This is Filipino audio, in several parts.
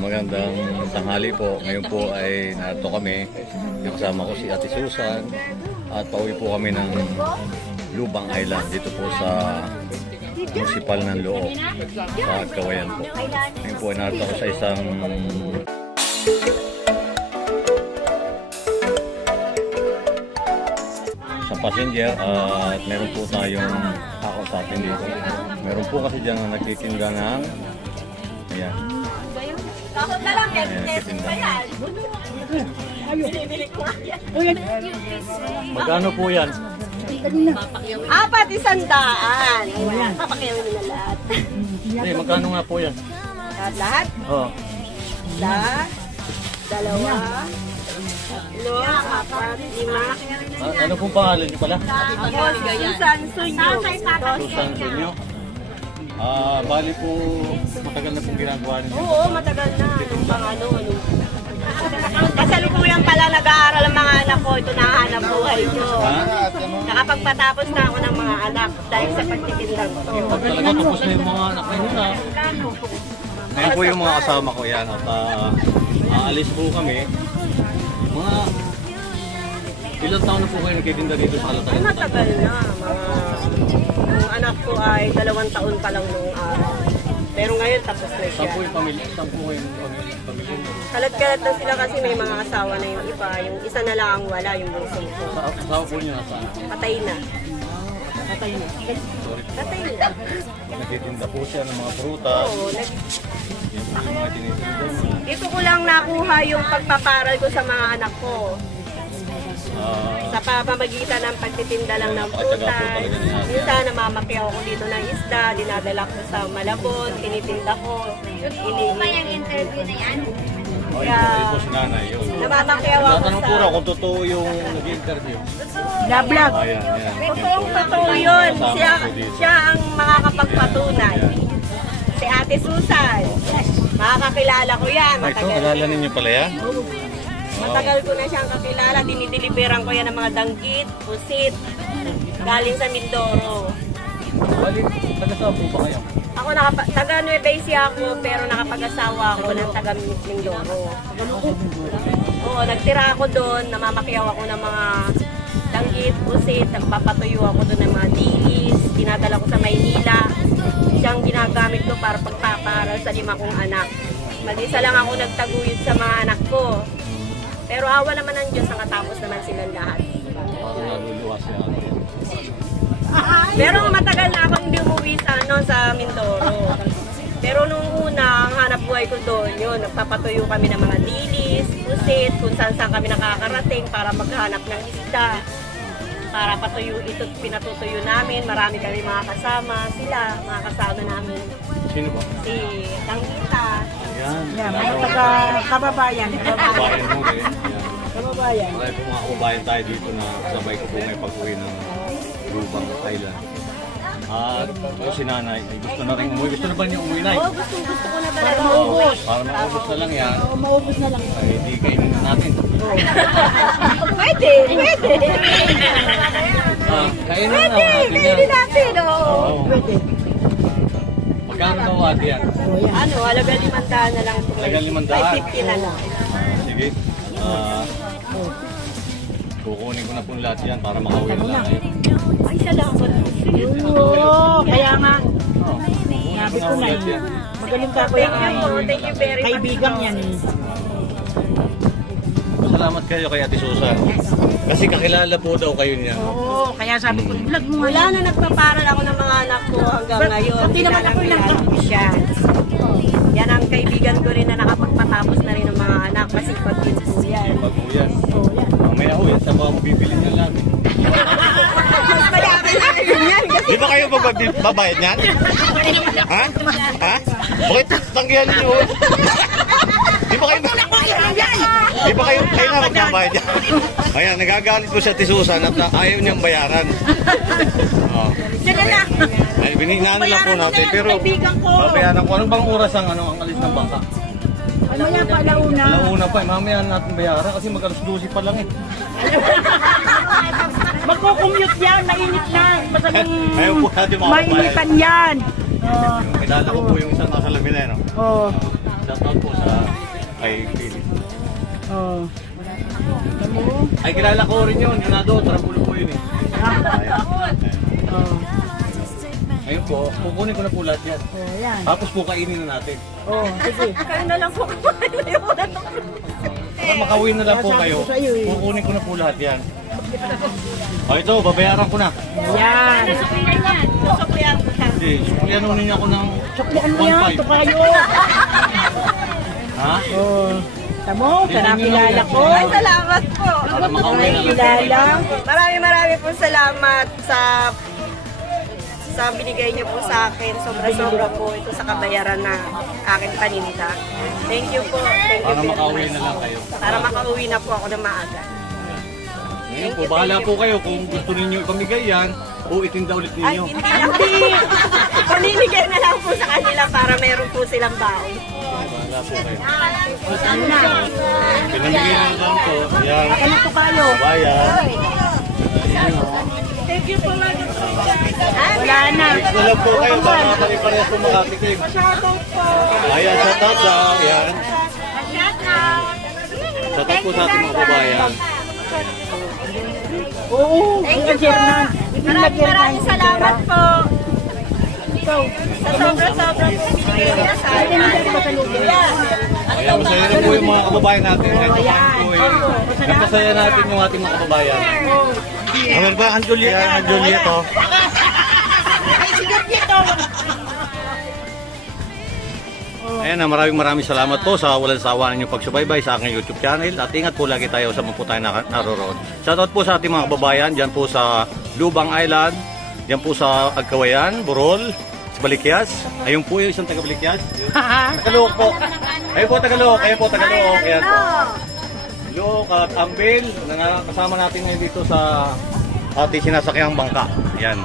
Magandang tanghali po. Ngayon po ay narito kami. Yung kasama ko si Ate Susan. At pauwi po kami ng Lubang Island. Dito po sa municipal ng Loob. Sa Kawayan po. Ngayon po ay narito ako sa isang passenger at meron po tayong ako sa atin dito. Meron po kasi dyan na nagtitinda ng ayan. Takot na lang, Nagtitinda. yan. Magkano po yan? 4,100. Papakiyawin nila lahat. Hindi, magkano nga po yan? Lahat? Oo. Dalawa, tatlo, apat, lima. Ano pong pangalan niyo pala? Ako, Susan Sunyo. Susan Sunyo. Bali po, matagal na pong ginagawa niyo. Oo, matagal na. Anong pang ano. Kasalukuyan pala nag-aaral ang mga anak ko. Ito na ang hanap buhay ko. Nakapagpatapos na ako ng mga anak dahil sa pagtitindang to. Talaga tapos na yung mga anak niyo na. Ngayon po yung mga kasama ko yan at aalis po kami. Mga ilang taon na po kayo nagtitinda dito sa Ay, Alatagan? matagal na. Yung anak ko ay 2 taon pa lang nung araw. Pero ngayon tapos na siya. Saan po yung pamilya? Saan po kayo pamilya? Kalat-kalat na sila kasi may mga asawa na yung iba. Yung isa na lang ang wala, yung bunso ko. Saan po niyo nasaan? Patay na. Sorry. Patay na. Nagtitinda po siya ng mga prutas. Oo, Yan po yung mga tinitinda. dito ko lang nakuha yung pagpaparal ko sa mga anak ko. Sa pamamagitan ng pagtitinda lang ng prutas. Minsan namamakiyaw ako dito ng isda, dinadala ko sa Malabon, tinitinda ko. May ang interview na yan? Ito po si nanay. Yun. Namamakiyaw ako Tatanong sa... po raw kung totoo yung nag-interview. Vlog. Ayan, ayan. Totoo yun. Siya ang makakapagpatunay. Si Ate Susan. Makakakilala ko yan. Ay, ito, alala ninyo pala yan? Matagal ko na siyang kakilala. Dinideliveran ko yan ng mga danggit, pusit. Galing sa Mindoro. Balik, taga-saan po ba kayo? Ako taga Nueva Ecija ako, pero nakapag-asawa ako ng taga Mindoro. Oo, nagtira ako doon. Namamakiyaw ako ng mga danggit, pusit. Nagpapatuyo ako doon ng mga dilis. Dinadala ko sa Maynila. Siyang ginagamit ko para pagpaparal sa 5 kong anak. Mag-isa lang ako nagtaguyod sa mga anak ko. Pero awa naman ng Diyos, nakatapos naman silang lahat. Parang naluluwa siya. Pero matagal na ako hindi umuwi sa Mindoro. Pero nung una, ang hanap buhay ko doon, yun, nagpapatuyo kami ng mga dilis, pusit, kung saan kami nakakarating para maghanap ng isda. Para patuyo ito, pinatutuyo namin. Marami kami mga kasama. Sila, mga kasama namin. Sino ba? Si Tangita. Yan. Kababayan. Kababayan mo rin. Yan. Kababayan. Marami po mga kababayan tayo dito na sabay ko po may pag-uwi ng Lubang Island. At si nanay, ay gusto na rin umuwi. Gusto na ba niya umuwi, nay? Oo, gusto ko na talaga. Para maubos na lang yan. Maubos na lang. Ay, hindi kainin na natin. Pwede. Kainin na natin yan. Pwede natin, oo. Pwede. Magkano daw ate yan? Ano, halaga 500 na lang. Halaga 500? Ay, 50 na lang. Sige. Kukunin ko na po lahat yan para makauwi na lang. Ay, salamat. Oo, kaya nga. Sabi ko na yan. Magaling ka Thank you po. Thank you very much. Kaibigan yan eh. Salamat kayo kay Ate Susan. Kasi kakilala po daw kayo niya. Oo, kaya sabi ko, vlog mo Wala na nagpaparal ako ng mga anak ko hanggang ngayon. Pati naman ako lang. Siya. Yan ang kaibigan ko rin na nakapagpatapos na rin ng mga anak kasi pag-yun po yan. Pag-uyan. Mamaya ho, yan sa mga mabibili niya lang. Mas mayaman natin yan kasi Di ba kayo magbabayad niyan? Ha? Ha? Bakit tanggihan niyo? Di ba kayo... Di ba kayo na magbabayad niyan? Ayan, nagagalit po siya Ate Susan at ayaw niyang bayaran. Oh. Sige na. Ay, binigyan lang po natin. Pero, babayaran ko. Anong bang oras ang alis ng bangka? Mamaya pa, alauna. Alauna pa, mamaya natin bayaran kasi mag-alas 12 pa lang eh. Magko-commute yan, mainit na. Masamang Ayaw po natin mainitan yan. Kilala ko po yung isang nasa Laminero. Oo. Shout out po sa Kay Philip. Oh. Ay, kilala ko rin yun. Ganado, Tarambulo po yun eh. Oh. Ayun po, kukunin ko na po lahat yan. Oh, yan. Tapos po kainin na natin. Oh, sige. Kayo na lang po kumain na yung mga to. Baka makauwi na lang po kayo. Sabi ko sa'yo eh. Kukunin ko na po lahat yan. O ito, babayaran ko na. Yan. Susuklihan ko siya. Hindi, suklihan mo ninyo ako ng Suklian mo yan. Ito 1.5. kayo. Ha? Oh. Tamo, kilala ko. Ay, salamat po. Para makauwi na lang. Kilala. Marami po salamat sa binigay niyo po sa akin. Sobra-sobra po ito sa kabayaran na aking paninda. Thank you po. Thank you Para very makauwi much. na lang kayo. Para makauwi na po ako na maaga. Ngayon po, bahala po kayo kung gusto ninyo ipamigay yan o itinda ulit Ay, ninyo. hindi na. Paninigay na lang po sa kanila para meron po silang baon. Bahala po kayo. Pinamigay na lang po. Ayan. Ano to kayo? Bayan. Wala na. Mix na lang po kayo para pare-parehas po makatikim. Ayan, shout out sa, ayan. Shout out po sa ating mga kababayan. Oo. Thank you po. Maraming salamat po. Sa sobra-sobra po binigay niya sa akin. Ayan, masaya rin po yung mga kababayan natin. Ito po eh. Napasaya natin yung ating mga kababayan. Ayan ba, ang Juliet? Ang Juliet, oh. Ayan na, maraming salamat po sa walang sawa ninyong pagsubaybay sa aking YouTube channel. At ingat po lagi tayo sa mga po tayo naroroon. Shoutout po sa ating mga kababayan dyan po sa Lubang Island, dyan po sa Agkawayan, Burol, sa Balikyas. Ayun po yung isang taga Balikyas. Tagalog po. Ayun po Tagalog, ayun po Tagalog. Ayan po. Tagalog at Ambil na kasama natin ngayon dito sa ating sinasakyang bangka. Ayan.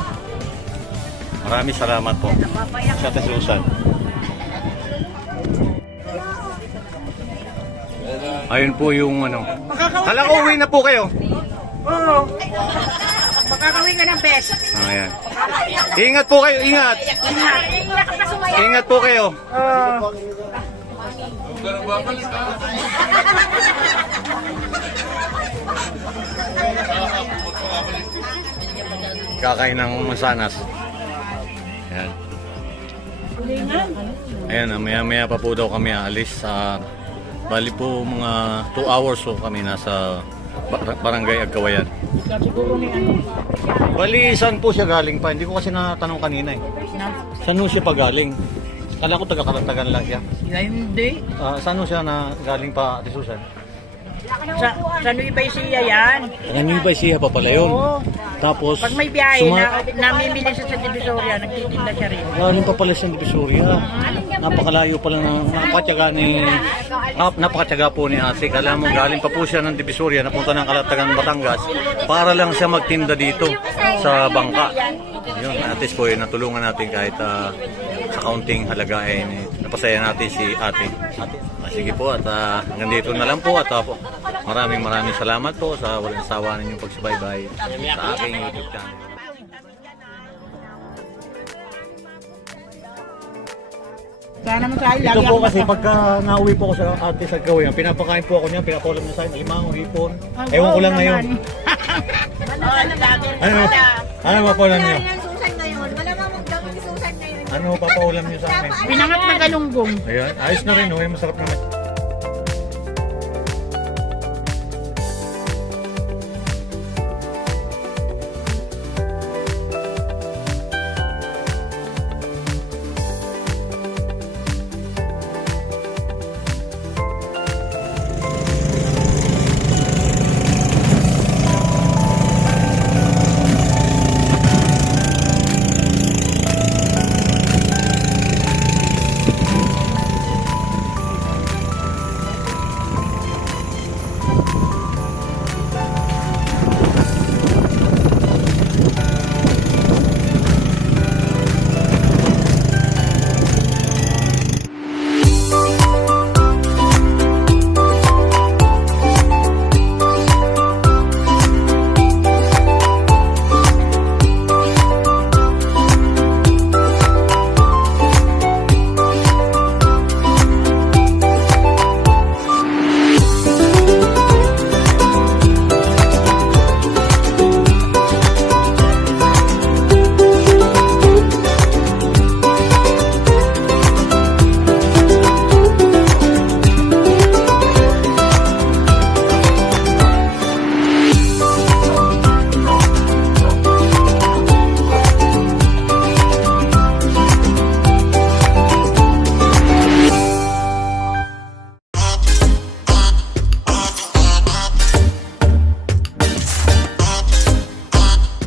Maraming salamat po. Sa Ate Susan. Ayun po yung ano. Kala ko uwi na po kayo. Oo. Makakawin ka ng best. Ayan. Ingat po kayo, ingat. Ingat po kayo. Oo. Kakain ng mansanas. Ayan. Ayan, maya-maya pa po daw kami aalis sa bali po mga 2 hours po kami nasa Barangay Agkawayan. Siguro ni ano. Bali, saan po siya galing pa? Hindi ko kasi natanong kanina eh. Saan po siya pa galing? Kala ko taga-Karatagan lang siya. Hindi. Saan po siya na galing pa, Ate Susan? Sa Nueva Ecija yan. Nueva Ecija pa pala yun. Oo. Tapos, Pag may biyahe namimili siya sa Divisoria, nagtitinda siya rin. galing pa pala siya ng Divisoria. Napakalayo pala ng napakatyaga po ni ate. Kala mo galing pa po siya ng Divisoria, napunta ng Kalatagan, Batangas para lang siya magtinda dito sa bangka. Yun, at least po natulungan natin kahit sa kaunting halaga napasaya natin si ate. Sige po at hanggang dito na lang po at maraming salamat po sa walang sawa ninyong pagsubaybay sa aking YouTube channel. Sana mo tayo lagi Ito po ako kasi pagka nauwi po ako sa ate sa gawin, pinapakain po ako niya, pinapaulam niya sa akin, limang, hipon. Ewan ko lang ngayon. Ano mapaulam niyo? Ang susan ngayon. Wala namang gawin susan ngayon. Ano papaulam niyo sa akin? Pinangat na galunggong. Ayan, ayos na rin, masarap naman.